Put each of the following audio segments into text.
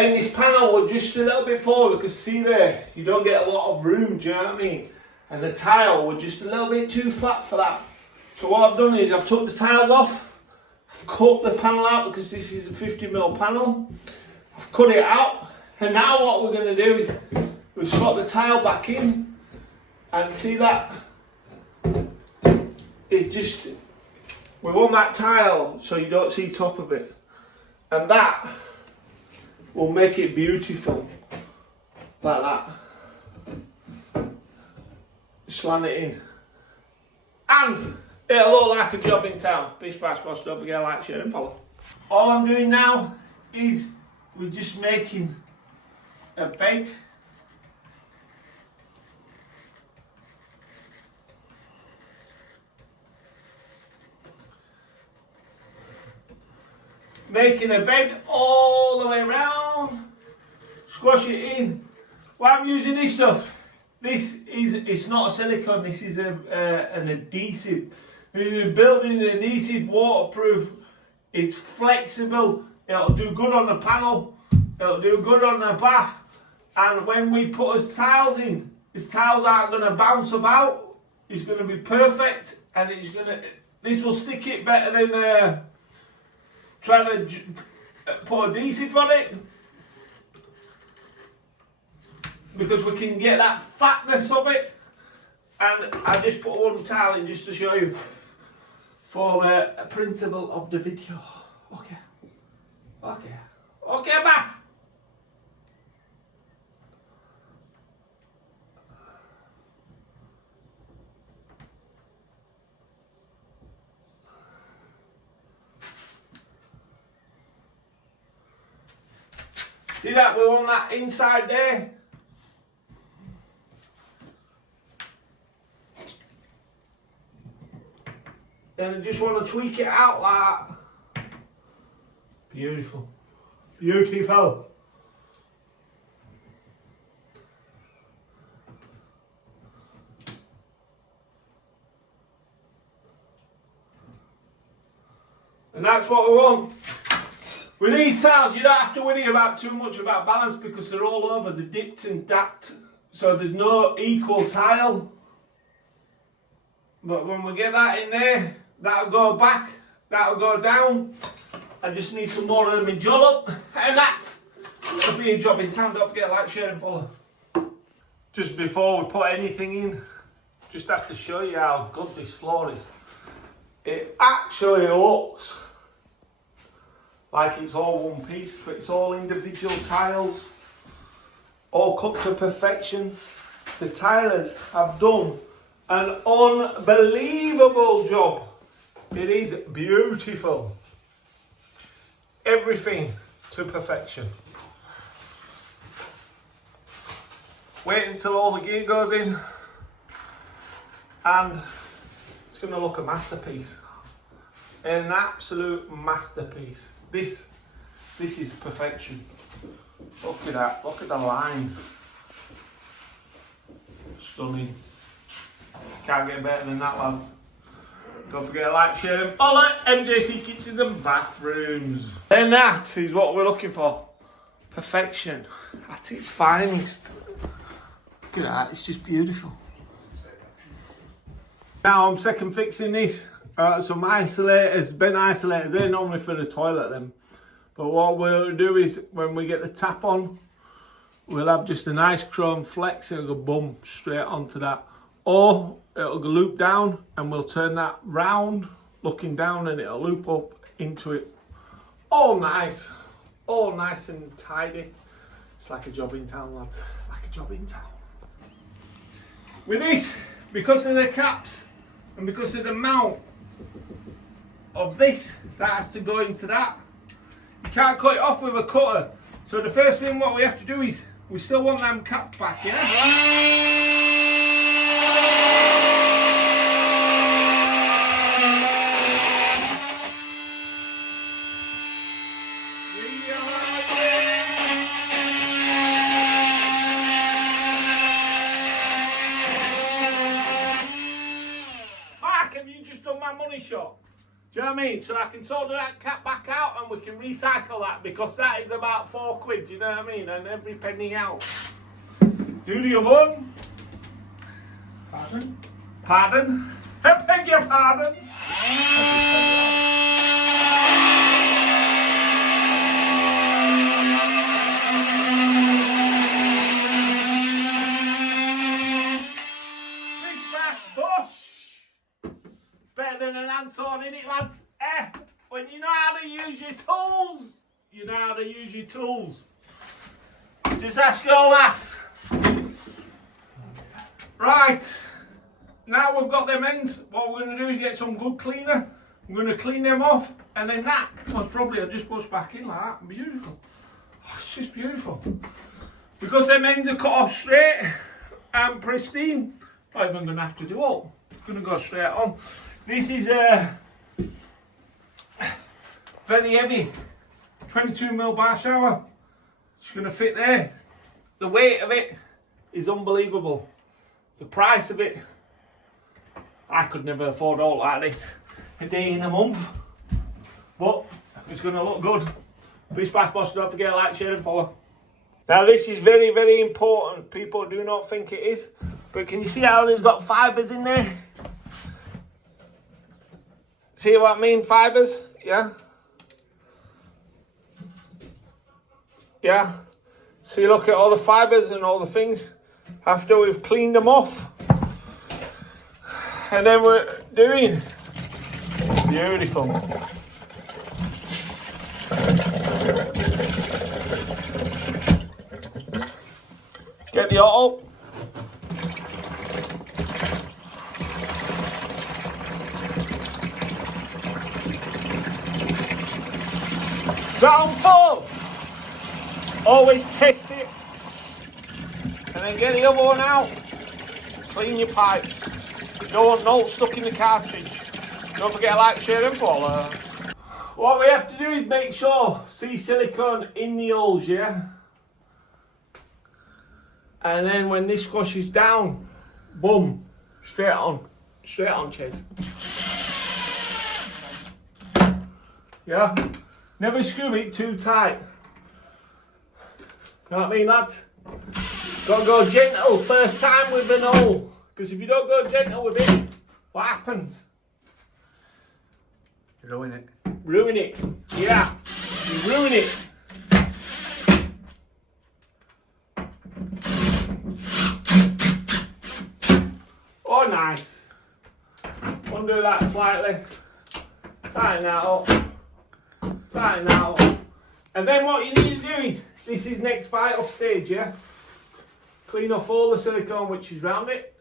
then this panel will just a little bit forward, because see there, you don't get a lot of room, do you know what I mean? And the tile was just a little bit too flat for that. So what I've done is I've took the tiles off, I've cut the panel out because this is a 50mm panel. I've cut it out, and now what we're going to do is we'll slot the tile back in, and see that? It just, we want that tile so you don't see top of it. And that will make it beautiful, like that. Slant it in. And it'll look like a job in town. Peace, pass, boss. Don't forget to like, share and follow. All I'm doing now is we're just making a bed. Making a bed all the way around. Squash it in. Why I'm using this stuff? It's not a silicone, this is an adhesive. This is a built-in adhesive, waterproof. It's flexible. It'll do good on the panel. It'll do good on the bath. And when we put his tiles in, his tiles aren't going to bounce about. It's going to be perfect, and this will stick it better than trying to put adhesive on it, because we can get that fatness of it. And I just put one tile in just to show you for the principle of the video. Okay, bath. See that? We want that inside there. Then I just want to tweak it out like that. Beautiful. Beautiful. And that's what we want. With these tiles, you don't have to worry about too much about balance, because they're all over, the dipped and dapped, so there's no equal tile. But when we get that in there, that'll go back, that'll go down. I just need some more of them in jollop, and that's a big job in town. Don't forget to like, share and follow. Just before we put anything in, just have to show you how good this floor is. It actually looks like it's all one piece, but it's all individual tiles, all cut to perfection. The tilers have done an unbelievable job. It is beautiful. Everything to perfection. Wait until all the gear goes in, and it's going to look a masterpiece. An absolute masterpiece. This is perfection. Look at that. Look at the line. Stunning. Can't get better than that, lads. Don't forget to like, share and follow MJC Kitchens and Bathrooms. And that is what we're looking for. Perfection at its finest. Look at that. It's just beautiful. Now I'm second fixing this. Some isolators, bent isolators. They're normally for the toilet then. But what we'll do is, when we get the tap on, we'll have just a nice chrome flex. It'll go boom straight onto that. Or it'll go loop down, and we'll turn that round, looking down, and it'll loop up into it. All nice and tidy. It's like a job in town, lads. Like a job in town. With this, because of the caps and because of the mount of this, that has to go into that. You can't cut it off with a cutter. So the first thing what we have to do is, we still want them caps back, yeah? Mark, have you just done my money shot? Do you know what I mean? So I can solder that cap back out and we can recycle that, because that is about £4, do you know what I mean? And every penny out. Do the other one. Pardon? Pardon? I beg your pardon. Big fat bush. Better than an handsaw, innit, lads? When you know how to use your tools, you know how to use your tools. Just ask your lass. Right. Now we've got them ends, what we're going to do is get some good cleaner. I'm going to clean them off, and then that was probably, I'll just push back in like that. Beautiful. Oh, it's just beautiful. Because them ends are cut off straight and pristine, not even going to have to do all. It's going to go straight on. This is a very heavy 22mm bar shower. It's going to fit there. The weight of it is unbelievable. The price of it, I could never afford all like this a day in a month, but it's going to look good. Please pass boss, don't forget to like, share and follow. Now this is very, very important. People do not think it is, but can you see how there's got fibres in there? See what I mean, fibres? Yeah? Yeah? See, look at all the fibres and all the things after we've cleaned them off. And then we're doing beautiful. Get the auto. Zone 4. Always test it. And then get the other one out. Clean your pipes. Don't want no stuck in the cartridge. Don't forget to like, share and follow. What we have to do is make sure, see silicone in the holes, yeah? And then when this squashes down, boom, straight on Ches. Yeah? Never screw it too tight. You know what I mean, lads? Gotta go gentle first time with an hole. Because if you don't go gentle with it, what happens? Ruin it. Ruin it. Yeah. You ruin it. Oh, nice. Undo that slightly. Tighten that up. Tighten that up. And then what you need to do is, this is next vital stage, yeah? Clean off all the silicone which is round it.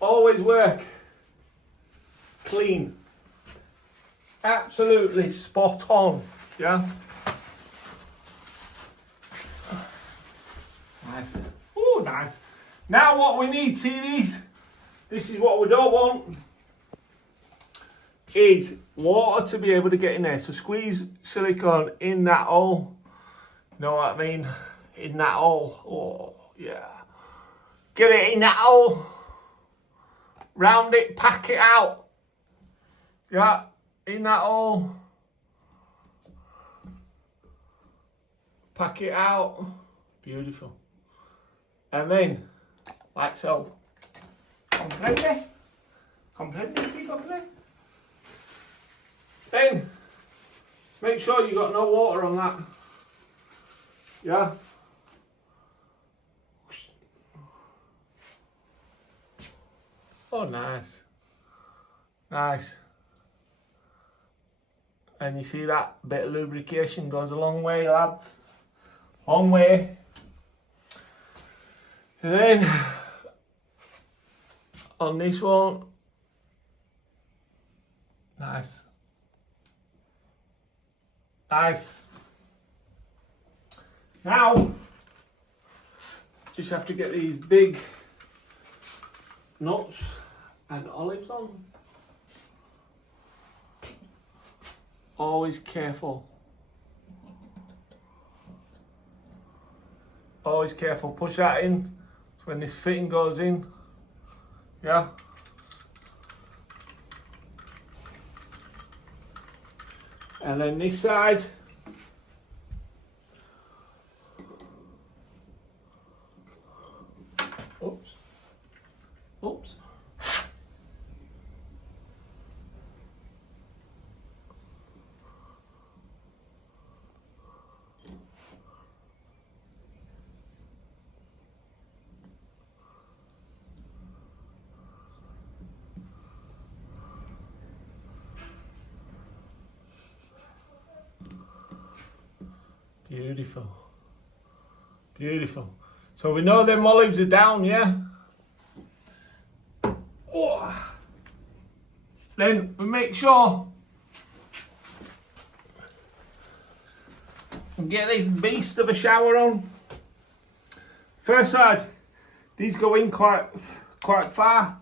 Always work clean. Absolutely spot on, yeah? Nice. Oh, nice. Now what we need, see these? This is what we don't want. Is water to be able to get in there. So squeeze silicone in that hole. You know what I mean? In that hole. Oh, yeah. Get it in that hole. Round it, pack it out. Yeah, in that hole. Pack it out. Beautiful. And then, like so. Comprende? Comprende, si comprende? Then, make sure you got no water on that. Yeah. Oh, nice. Nice. And you see that bit of lubrication goes a long way, lads. Long way. And then, on this one, nice. Nice. Now, just have to get these big nuts and olives on. Always careful. Always careful. Push that in. So when this fitting goes in, Yeah. And then this side. Oops. Oops. Beautiful. Beautiful. So we know them olives are down, yeah? Oh. Then we make sure we get this beast of a shower on. First side, these go in quite far.